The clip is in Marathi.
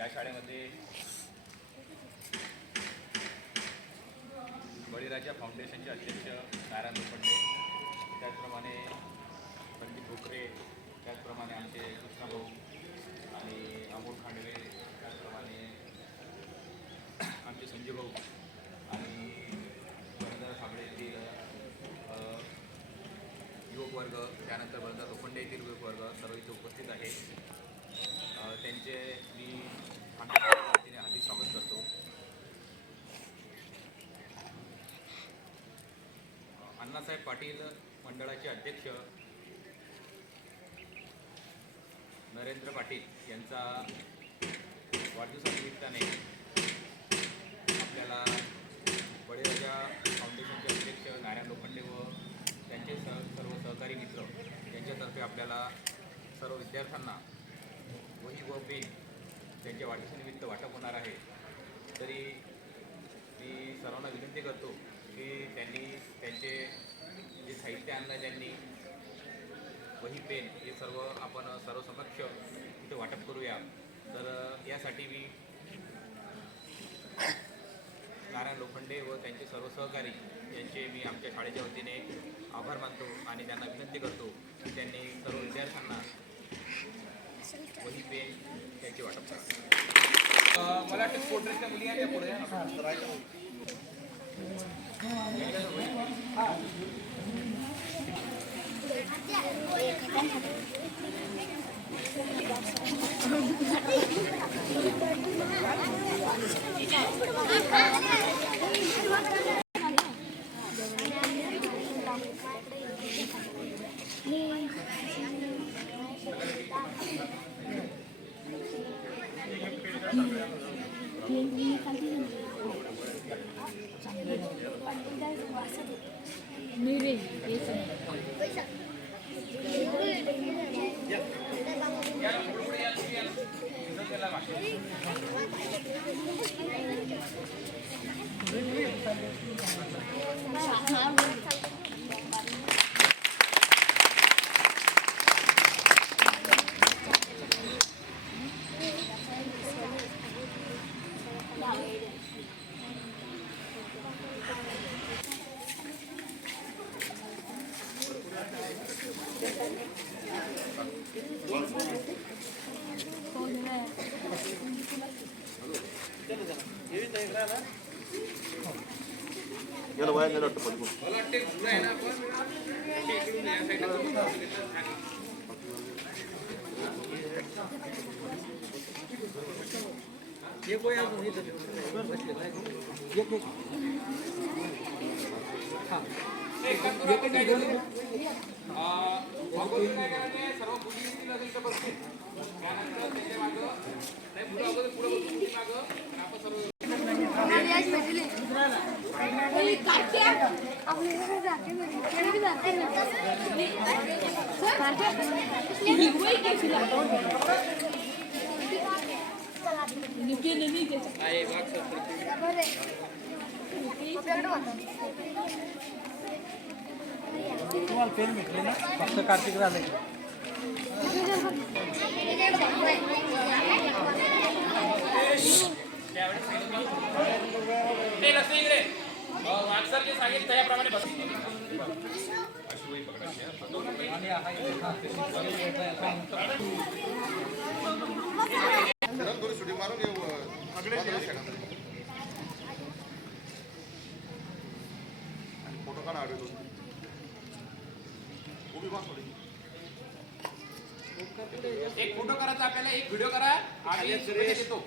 या शाळेमध्ये बळीराजा फाउंडेशनचे अध्यक्ष नारायण लोखंडे, त्याचप्रमाणे रणजित भोकरे, त्याचप्रमाणे आमचे कृष्णाभाऊ आणि अमोल खांडवे, त्याचप्रमाणे आमचे संजय भाऊ आणि बंधारा साबळे येथील युवक वर्ग, त्यानंतर बंधारा लोखंडे येथील युवक वर्ग सर्व इथे उपस्थित आहे. त्यांचे मी आमच्या वतीने हार्दिक स्वागत करतो. अण्णासाहेब पाटील मंडळाचे अध्यक्ष नरेंद्र पाटील यांचा वाढदिवसानिमित्ताने आपल्याला बळीराजा फाउंडेशनचे अध्यक्ष नारायण लोखंडे व त्यांचे सर्व सहकारी मित्र यांच्यातर्फे आपल्याला सर्व विद्यार्थ्यांना वही व पेन त्यांच्या वाढदिवसानिमित्त वाटप होणार आहे. तरी मी सर्वांना विनंती करतो की त्यांनी त्यांचे जे साहित्य आणलं, त्यांनी वही पेन हे सर्व आपण सर्वसमक्ष इथे वाटप करूया. तर यासाठी मी नारायण लोखंडे व त्यांचे सर्व सहकारी यांचे मी आमच्या शाळेच्या वतीने आभार मानतो आणि त्यांना विनंती करतो की त्यांनी सर्व विद्यार्थ्यांना वही पेन त्यांचे वाटप करा. मला वाटतं पोर्ट्रेटच्या मुली आहेत त्या पुढे याला वाया नाही वाटतं पण सर्व मुली येतील असेल तर बसतील. त्यानंतर त्याच्या मागं नाही पुढं अगोदर पुढं बसून मुली मागं आपण सर्व तुम्हाला पेन भेटले ना, फक्त कार्तिक राहिले. मागसर जे सांगितलं त्याप्रमाणे बस सुटी मारून येऊ फोटो काढा आढळतो एक फोटो करायचा आपल्याला, एक व्हिडिओ करा आणि देतो.